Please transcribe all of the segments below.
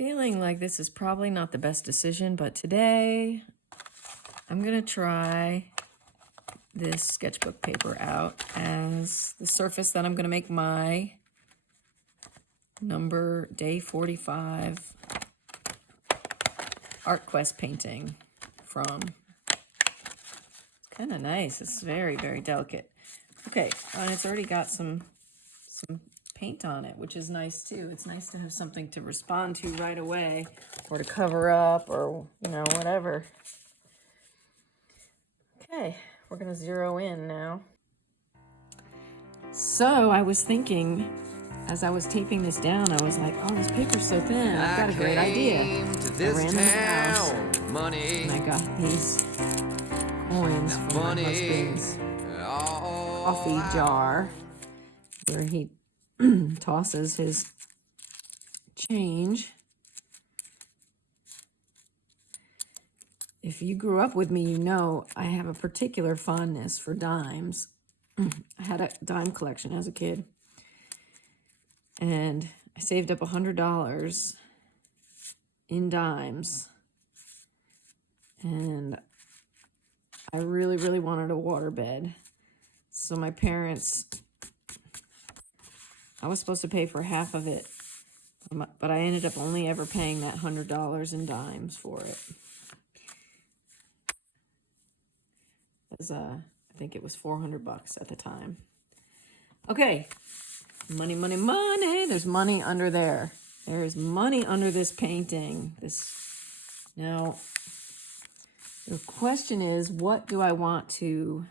feeling like this is probably not the best decision, but today I'm gonna try this sketchbook paper out as the surface that I'm gonna make my number day 45 Art Quest painting from. It's kind of nice. It's very, very delicate. Okay, and it's already got some paint on it, which is nice too. It's nice to have something to respond to right away, or to cover up, or whatever. Okay, we're gonna zero in now. So I was thinking, as I was taping this down, I was like, oh, this paper's so thin. I've got a great idea. I ran to the house and I got these coins from my husband's coffee jar where he tosses his change. If you grew up with me, you know I have a particular fondness for dimes. I had a dime collection as a kid. And I saved up $100 in dimes. And I really, really wanted a waterbed. So my parents, I was supposed to pay for half of it, but I ended up only ever paying that $100 in dimes for it. I think it was $400 at the time. Okay, money, money, money. There's money under there. There is money under this painting. Now, the question is, what do I want to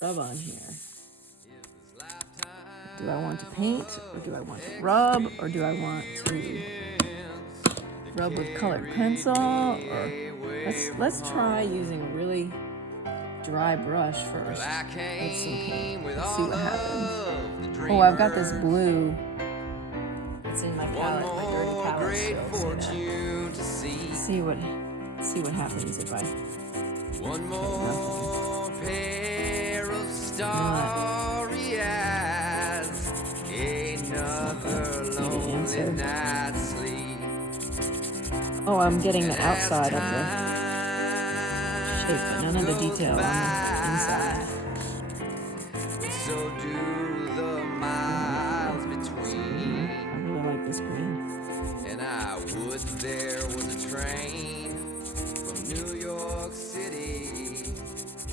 rub on here? Do I want to paint, or do I want to rub, or do I want to rub with colored pencil? Or let's try using a really dry brush first with some paint. Let's see what happens. Oh, I've got this blue. It's in my palette, my dirty palette still. See what happens if I. One more pair of starry eyes, another lonely night's sleep. Oh, I'm getting the outside of the shape, but none of the detail on the inside. So do the miles between. I really like this green. And I would there was a train from New York City,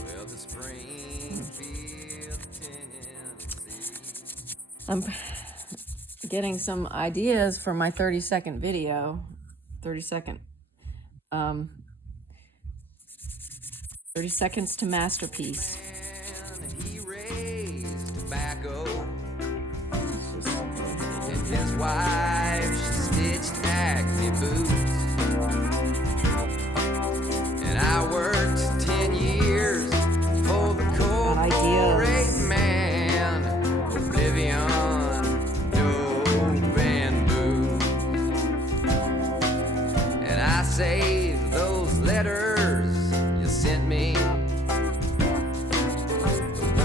well, to Springfield, Tennessee. I'm getting some ideas for my 30-second video. 30 seconds to masterpiece. He raised tobacco, and his wife, she stitched Acme boots. And I worked 10 years for the corporate man, oblivion, dope and booze. And I saved those letters you sent me, the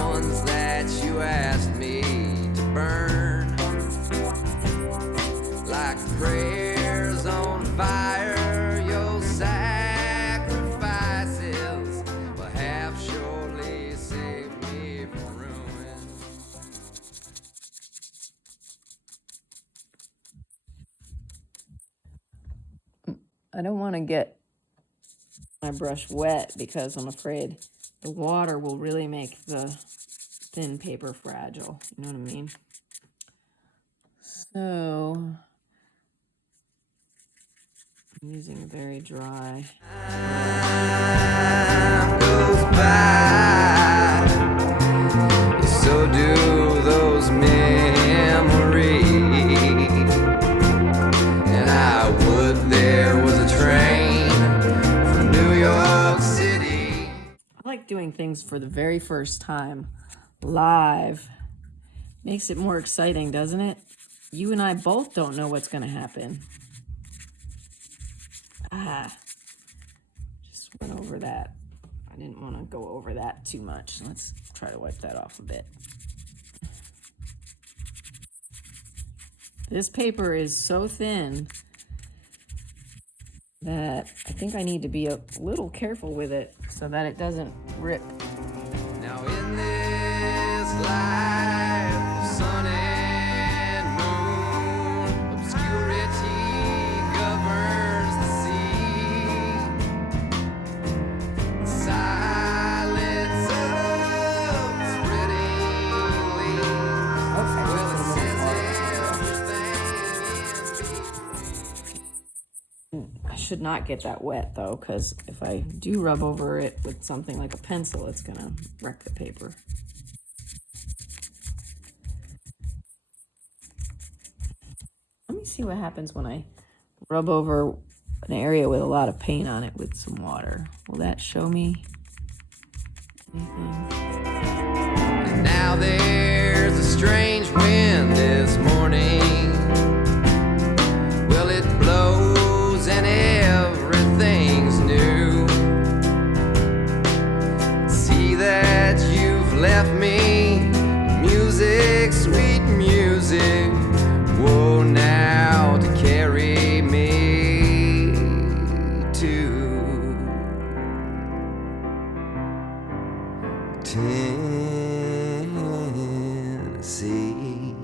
ones that you asked me to burn, like prayers on fire. Your sacrifices will have surely saved me from ruin. I don't want to get my brush wet because I'm afraid the water will really make the thin paper fragile. You know what I mean? So I'm using a very dry. Time goes by, so do those memories. And I would there was a train from New York City. I like doing things for the very first time live. Makes it more exciting, doesn't it? You and I both don't know what's going to happen. Just went over that. I didn't want to go over that too much. Let's try to wipe that off a bit. This paper is so thin that I think I need to be a little careful with it so that it doesn't rip. Now in this life of sun and moon, obscurity governs the sea. Silence of spreading leaves. Well, it says everything in between. I should not get that wet though, because if I do rub over it with something like a pencil, it's gonna wreck the paper. Let me see what happens when I rub over an area with a lot of paint on it with some water. Will that show me anything? And now there's a strange wind this morning. Well, it blows and everything's new. See that you've left me music, sweet music. Whoa, now to carry me to Tennessee.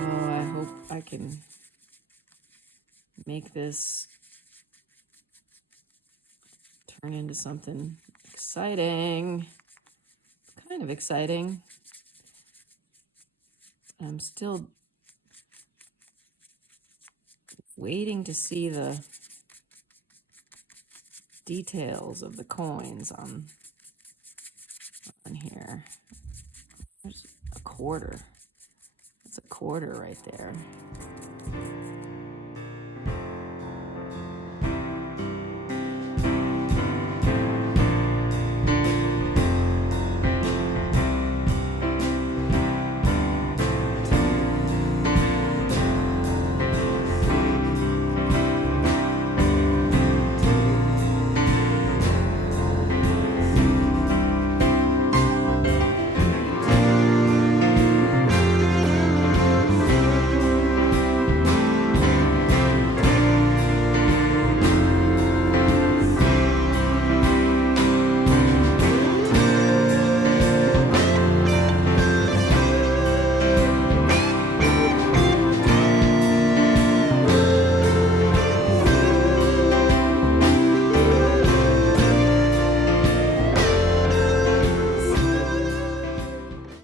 Oh, I hope I can make this turn into something exciting. It's kind of exciting. I'm still waiting to see the details of the coins on here. There's a quarter. It's a quarter right there.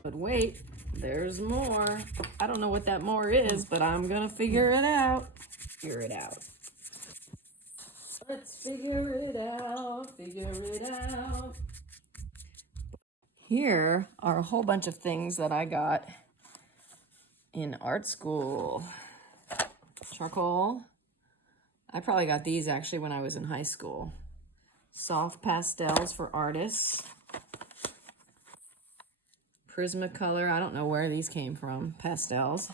But wait, there's more. I don't know what that more is, but I'm gonna figure it out. Figure it out. Let's figure it out, figure it out. Here are a whole bunch of things that I got in art school. Charcoal. I probably got these actually when I was in high school. Soft pastels for artists. Prismacolor, I don't know where these came from. Pastels.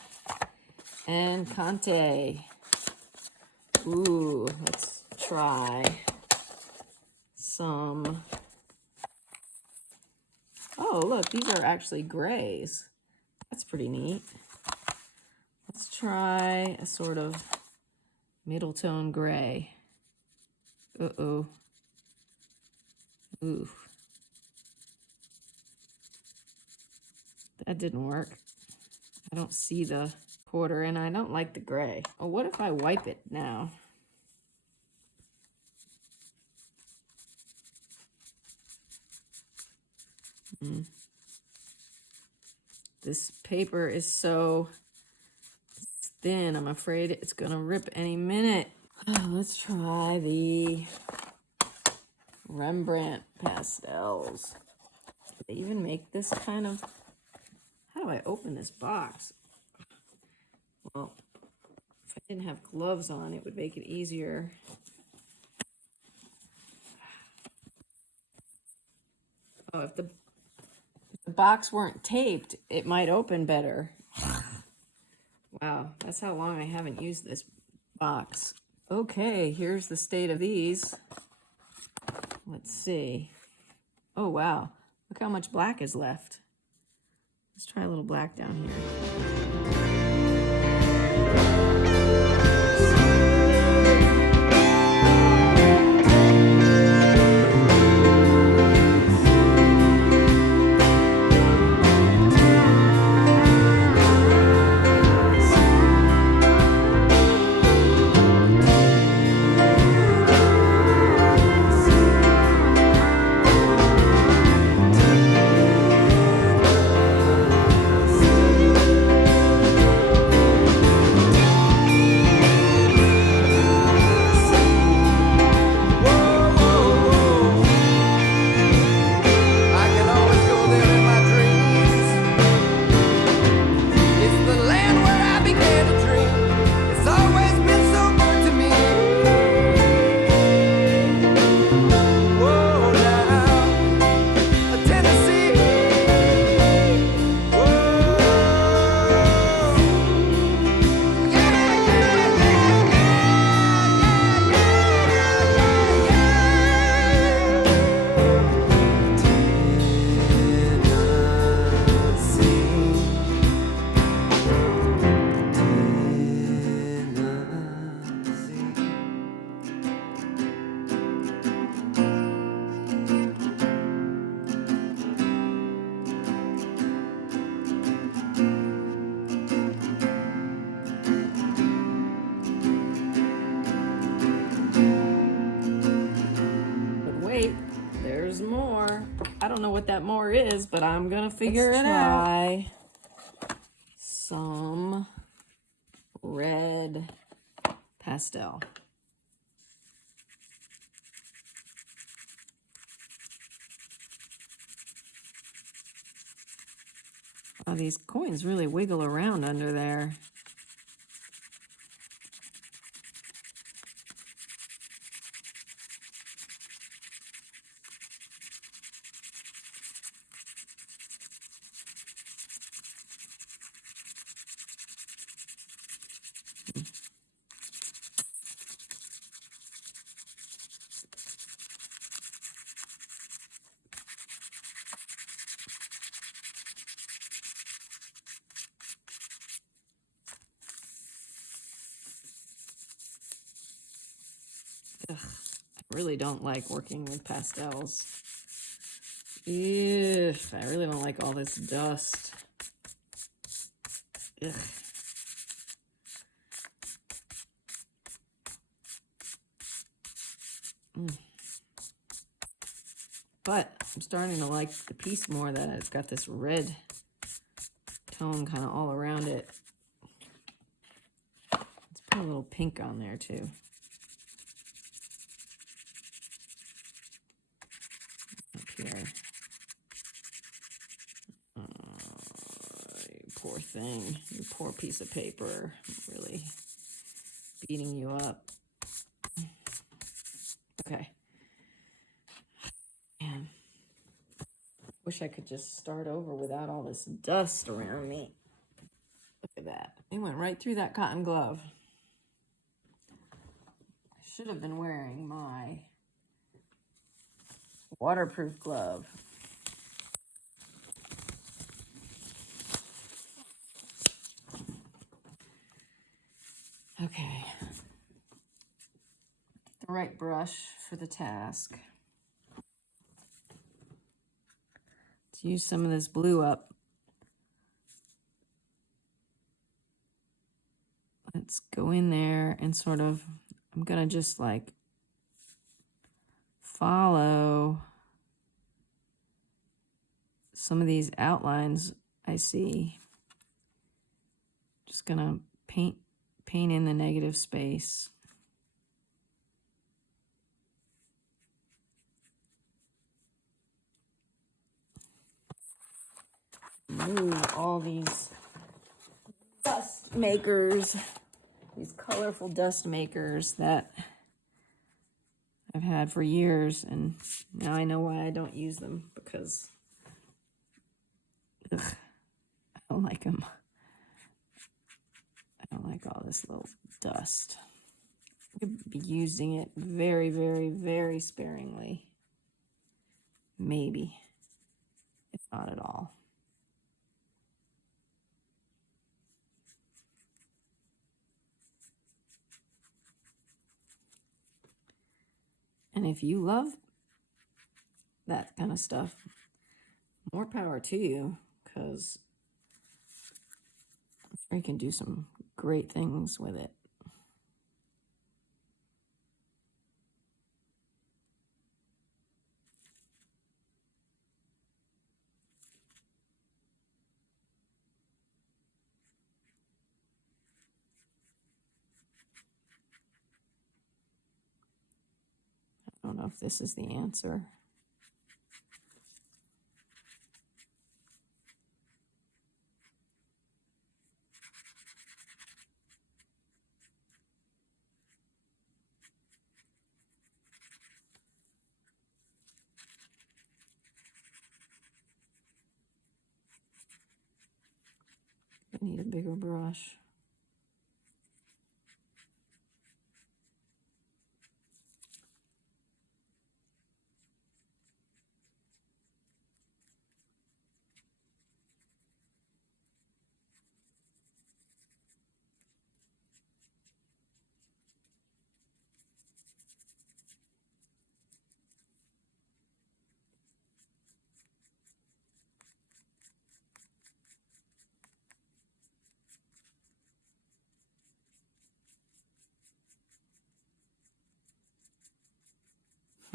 And conte. Ooh, let's try some. Oh, look, these are actually grays. That's pretty neat. Let's try a sort of middle tone gray. Uh-oh. Ooh. That didn't work. I don't see the quarter and I don't like the gray. Oh, what if I wipe it now? This paper is so thin, I'm afraid it's gonna rip any minute. Oh, let's try the Rembrandt pastels. Do they even make this kind of... How do I open this box? Well, if I didn't have gloves on, it would make it easier. Oh, if the box weren't taped, it might open better. Wow, that's how long I haven't used this box. Okay, here's the state of these. Let's see. Oh, wow. Look how much black is left. Let's try a little black down here. I can always go there in my dreams. It's the land where I began to dream. It's always been so good to me. Whoa, now, Tennessee. Whoa, yeah, yeah, yeah, But wait, there's more. I don't know what that more is, but I'm gonna figure it out. Try some red pastel. Oh, these coins really wiggle around under there. Ugh, I really don't like working with pastels. Ugh, I really don't like all this dust. Ugh. But I'm starting to like the piece more that it's got this red tone kind of all around it. Let's put a little pink on there too. Up here. You poor thing. You poor piece of paper. I'm really beating you up. Okay. Man. Wish I could just start over without all this dust around me. Look at that. It went right through that cotton glove. I should have been wearing my waterproof glove. Okay. The right brush for the task. Let's use some of this blue up. Let's go in there and sort of, I'm gonna just like follow some of these outlines I see. Just gonna paint in the negative space. Move all these dust makers, these colorful dust makers that I've had for years, and now I know why I don't use them, because ugh, I don't like them. I don't like all this little dust. could be using it very, very, very sparingly. Maybe, if not at all. And if you love that kind of stuff, more power to you, because I'm sure you can do some great things with it. I don't know if this is the answer. I need a bigger brush.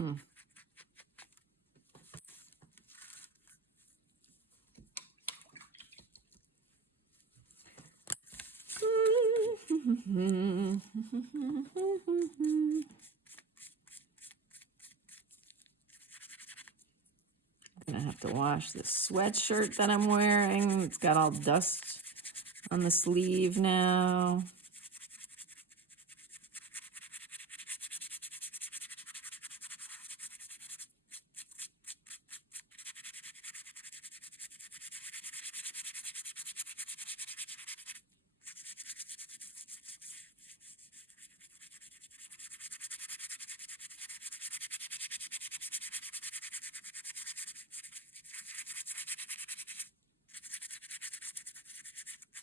I'm gonna have to wash this sweatshirt that I'm wearing. It's got all dust on the sleeve now.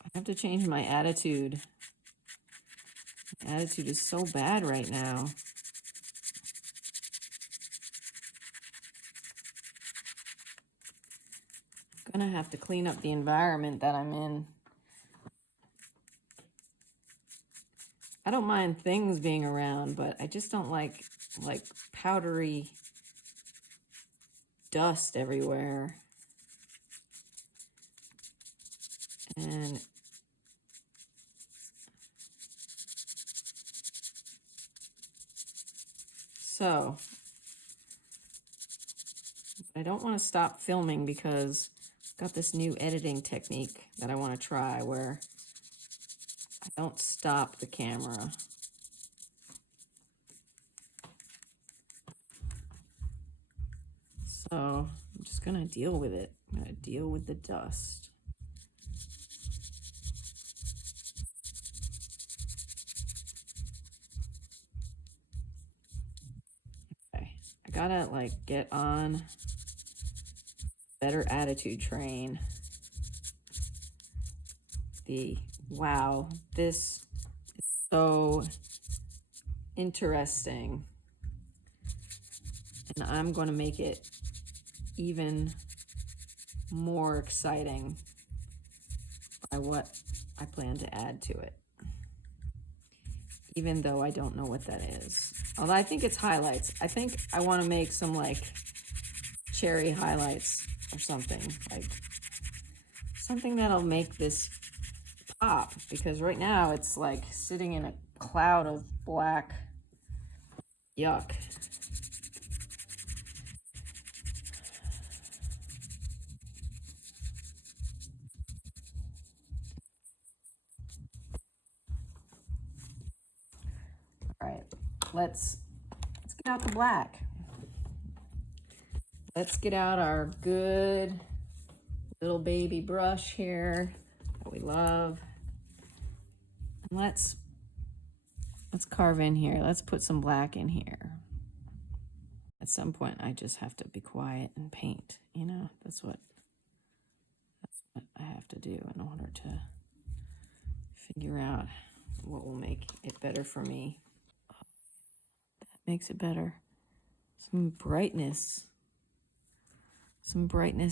I have to change my attitude. My attitude is so bad right now. I'm gonna have to clean up the environment that I'm in. I don't mind things being around, but I just don't like powdery dust everywhere. And so I don't want to stop filming because I've got this new editing technique that I want to try where I don't stop the camera. So I'm just gonna deal with it. I'm gonna deal with the dust. Okay, I gotta like get on better attitude train. Wow, this is so interesting. And I'm going to make it even more exciting by what I plan to add to it. Even though I don't know what that is. Although I think it's highlights. I think I want to make some like cherry highlights or something. Like something that'll make this pop. Because right now it's like sitting in a cloud of black yuck. All right, let's get out the black. Let's get out our good little baby brush here that we love. And let's let's carve in here. Let's put some black in here. At some point, I just have to be quiet and paint. You know, that's what I have to do in order to figure out what will make it better for me. That makes it better. Some brightness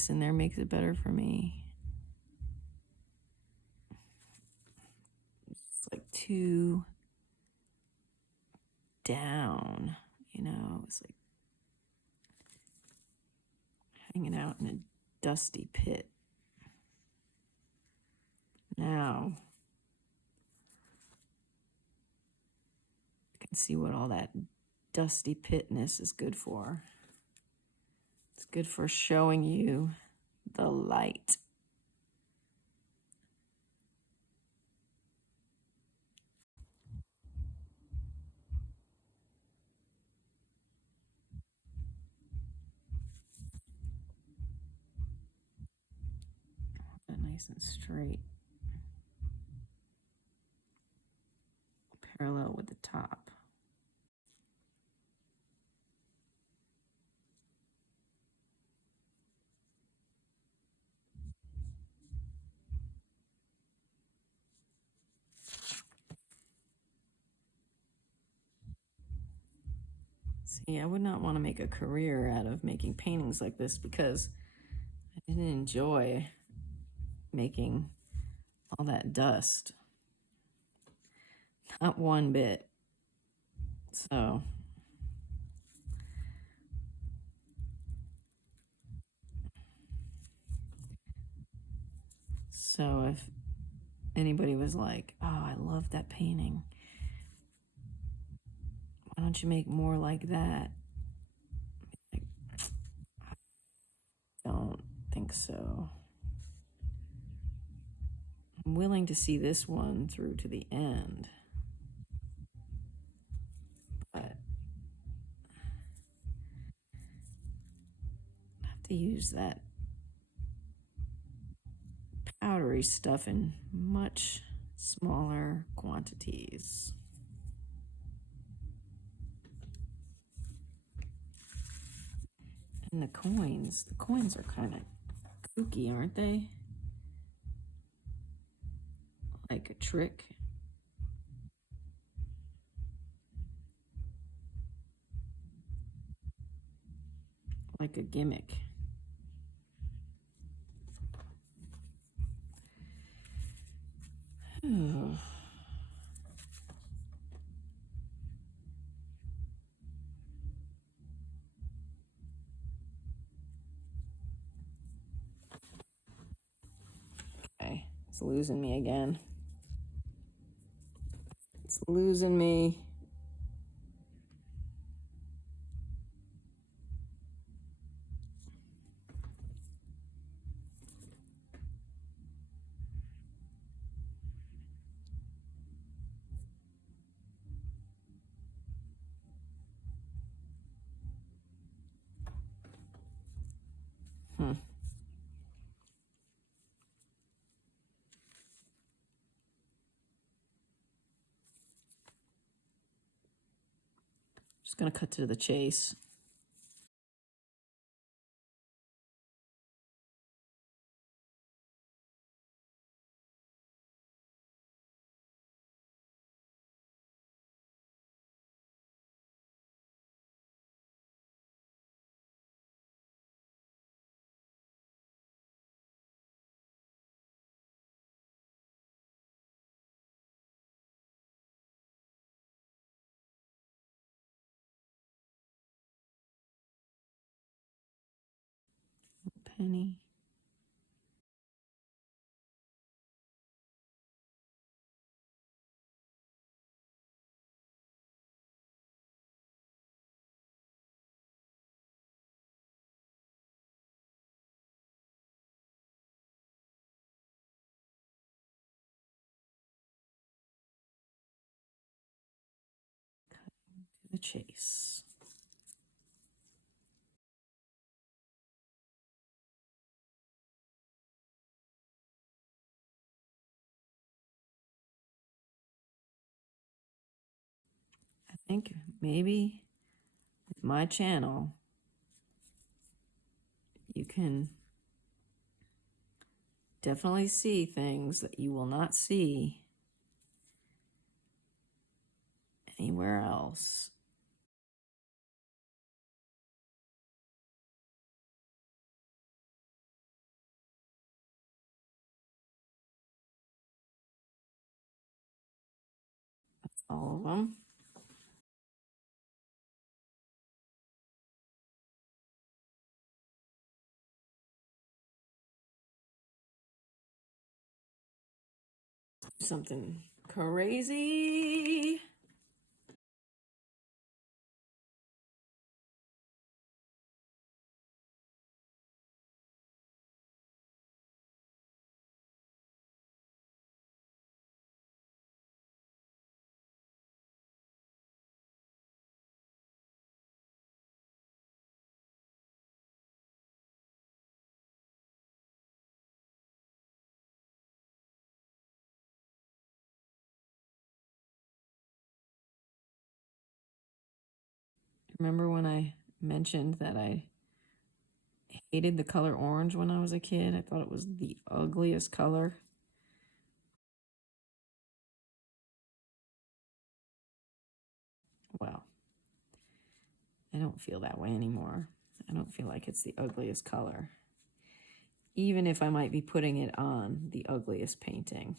in there makes it better for me. It's like too down, you know, it's like hanging out in a dusty pit. Now you can see what all that dusty pitness is good for. It's good for showing you the light. Nice and straight. Parallel with the top. See, I would not want to make a career out of making paintings like this because I didn't enjoy making all that dust. Not one bit. So if anybody was like, oh, I love that painting, why don't you make more like that? I don't think so. I'm willing to see this one through to the end, but I have to use that powdery stuff in much smaller quantities. And the coins are kind of kooky, aren't they? Like a trick. Like a gimmick. Okay, it's losing me again. It's losing me. Just gonna cut to the chase. Penny. To the chase. think maybe with my channel, you can definitely see things that you will not see anywhere else. All of them. Something crazy. Remember when I mentioned that I hated the color orange when I was a kid? I thought it was the ugliest color. Well, I don't feel that way anymore. I don't feel like it's the ugliest color, even if I might be putting it on the ugliest painting.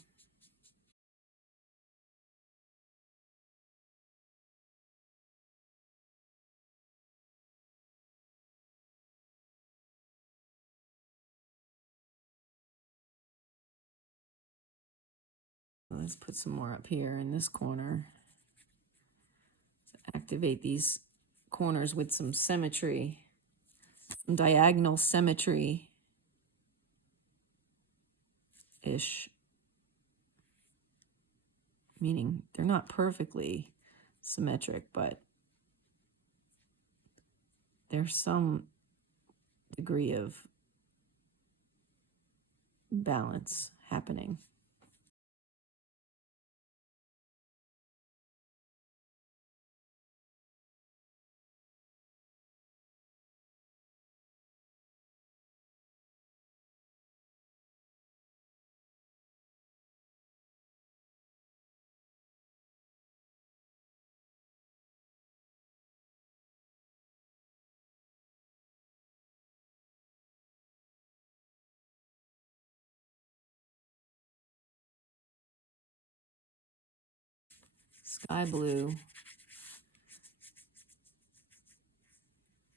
Let's put some more up here in this corner. Activate these corners with some symmetry, some diagonal symmetry-ish. Meaning they're not perfectly symmetric, but there's some degree of balance happening. Sky blue.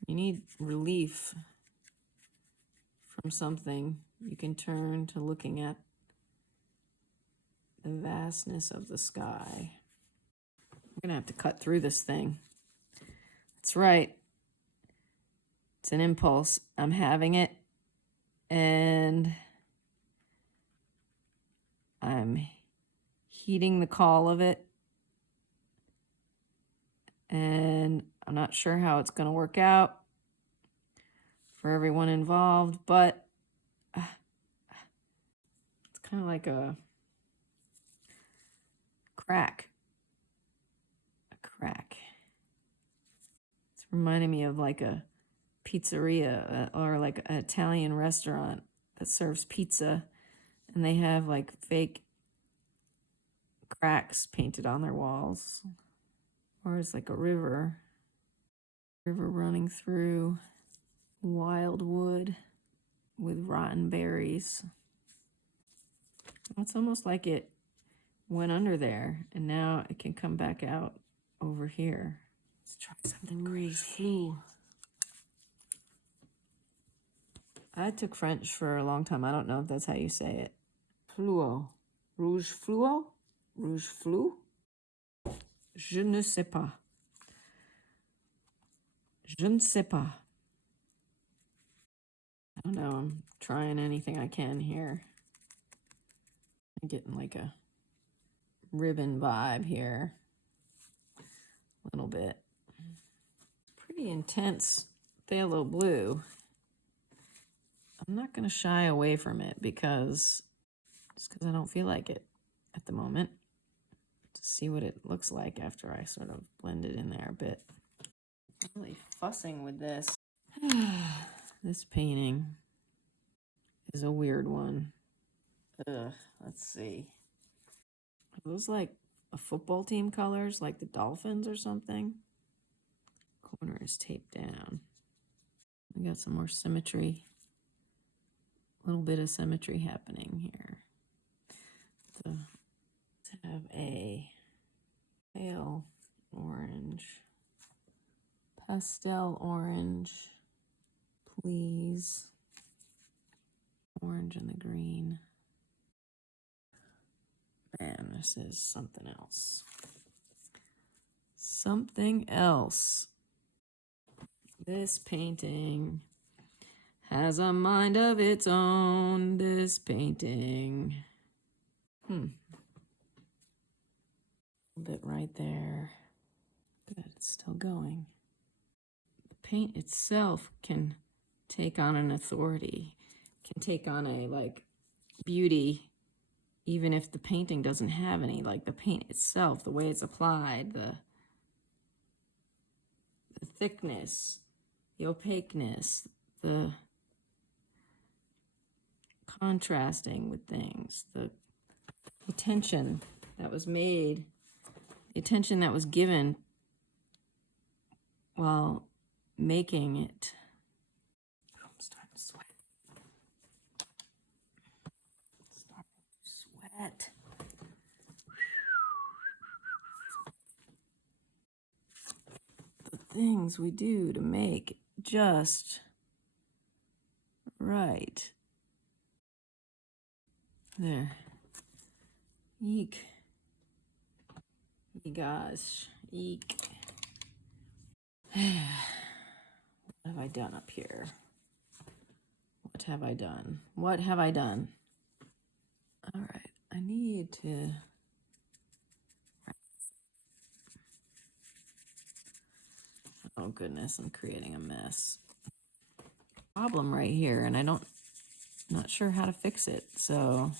You need relief from something. You can turn to looking at the vastness of the sky. I'm gonna have to cut through this thing. That's right. It's an impulse. I'm having it, and I'm heeding the call of it, and I'm not sure how it's going to work out for everyone involved, but it's kind of like a crack. A crack. It's reminding me of like a pizzeria or like an Italian restaurant that serves pizza, and they have like fake cracks painted on their walls. Or it's like a river running through wild wood with rotten berries. It's almost like it went under there and now it can come back out over here. Let's try something crazy. I took French for a long time. I don't know if that's how you say it. Fluo. Rouge fluo? Rouge flu? Je ne sais pas. Je ne sais pas. I don't know. I'm trying anything I can here. I'm getting like a ribbon vibe here. A little bit. Pretty intense phthalo blue. I'm not going to shy away from it because I don't feel like it at the moment. to see what it looks like after I sort of blend it in there a bit. I'm really fussing with this. This painting is a weird one. Let's see. Are those like a football team colors, like the Dolphins or something? Corner is taped down. We got some more symmetry. A little bit of symmetry happening here. Let's have a pale orange, pastel orange, please. Orange and the green. Man, this is something else. Something else. This painting has a mind of its own. This painting. A bit right there. Good, it's still going. The paint itself can take on an authority, can take on a like beauty, even if the painting doesn't have any. Like the paint itself, the way it's applied, the thickness, the opaqueness, the contrasting with things, the attention that was made, the attention that was given while making it. I'm starting to sweat. The things we do to make just right. There. Eek. Gosh. Eek. What have I done up here? What have I done? What have I done? All right. I need to... Oh, goodness. I'm creating a mess. Problem right here, and not sure how to fix it, so...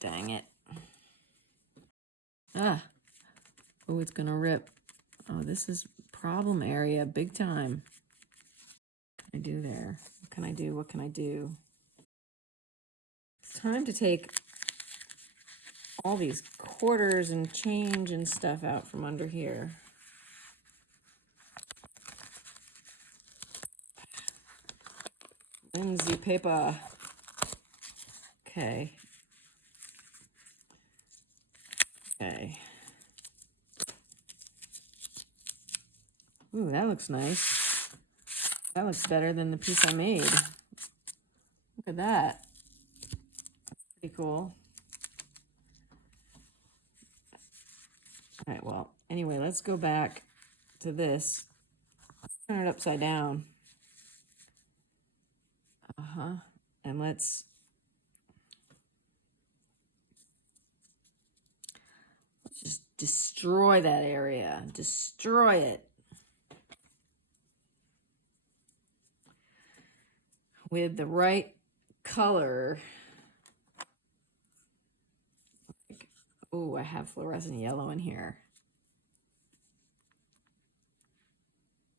dang it. Oh, it's gonna rip. Oh, this is problem area, big time. What can I do there? What can I do? What can I do? It's time to take all these quarters and change and stuff out from under here. Lindsay paper. Okay. Okay. Ooh, that looks nice. That looks better than the piece I made. Look at that. Pretty cool. All right, well, anyway, let's go back to this. Turn it upside down. And let's just destroy that area. Destroy it. With the right color. Oh, I have fluorescent yellow in here.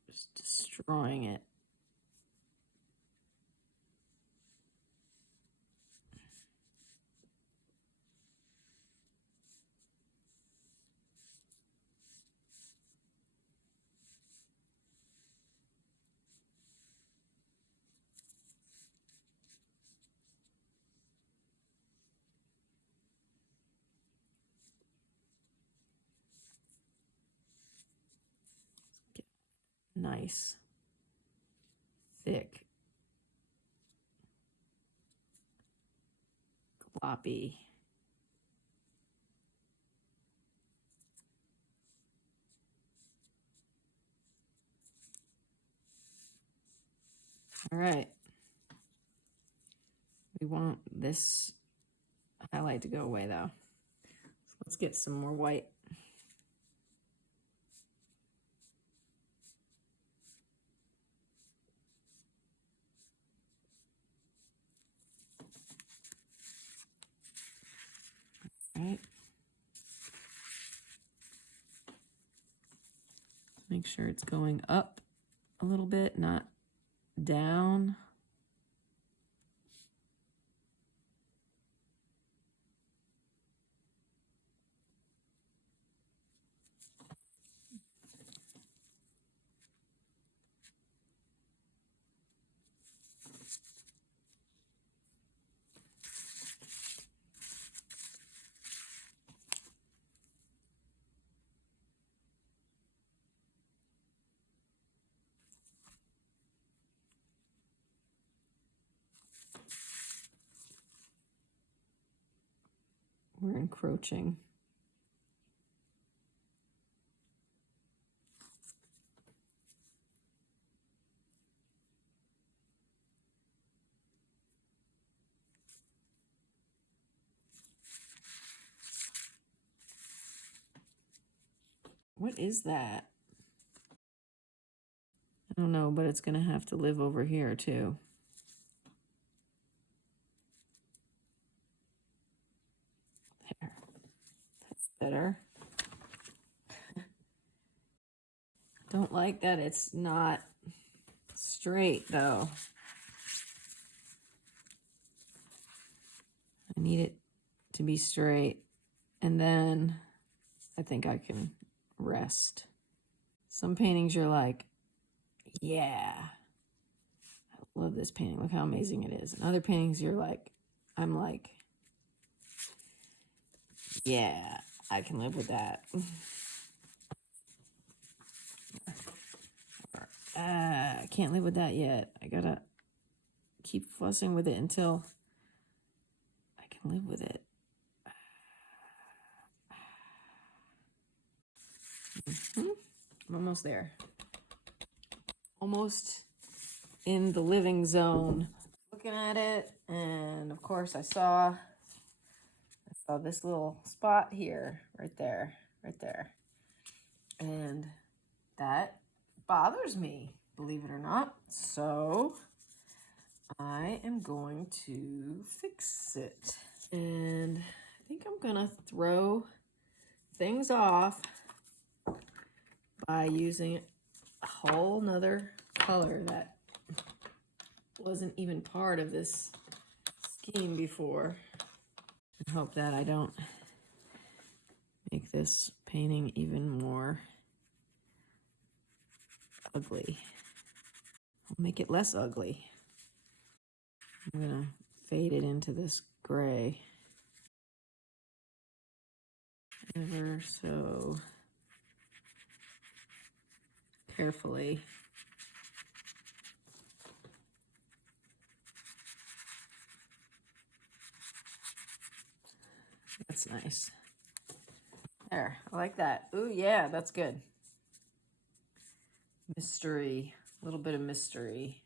Just destroying it. Nice, thick, gloppy. All right. We want this highlight to go away though. So let's get some more white. right. Make sure it's going up a little bit, not down. We're encroaching. What is that? I don't know, but it's gonna have to live over here too. There, that's better. Don't like that it's not straight though. I need it to be straight, and then I think I can rest. Some paintings you're like, yeah, I love this painting. Look how amazing it is. And other paintings you're like, I'm like, yeah, I can live with that. I can't live with that yet. I gotta keep fussing with it until I can live with it. I'm almost there. Almost in the living zone. Looking at it, and of course I saw this little spot here, right there. And that bothers me, believe it or not. So I am going to fix it. And I think I'm gonna throw things off by using a whole nother color that wasn't even part of this scheme before. I hope that I don't make this painting even more ugly. I'll make it less ugly. I'm gonna fade it into this gray ever so carefully. That's nice. There, I like that. Ooh, yeah, that's good. Mystery, a little bit of mystery.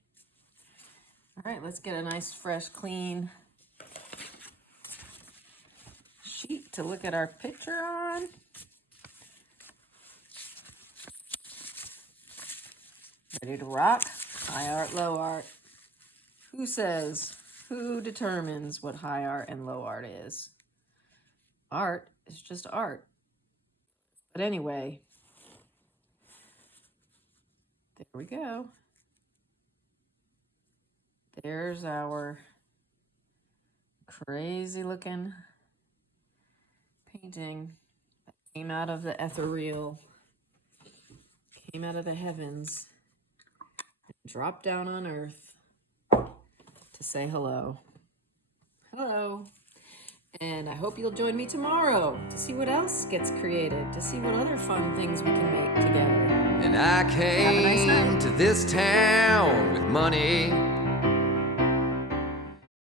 All right, let's get a nice, fresh, clean sheet to look at our picture on. Ready to rock? High art, low art. Who says, who determines what high art and low art is? Art is just art. But anyway, there we go. There's our crazy looking painting that came out of the ethereal, came out of the heavens, and dropped down on earth to say hello. Hello. And I hope you'll join me tomorrow to see what else gets created, to see what other fun things we can make together. And I came to this town with money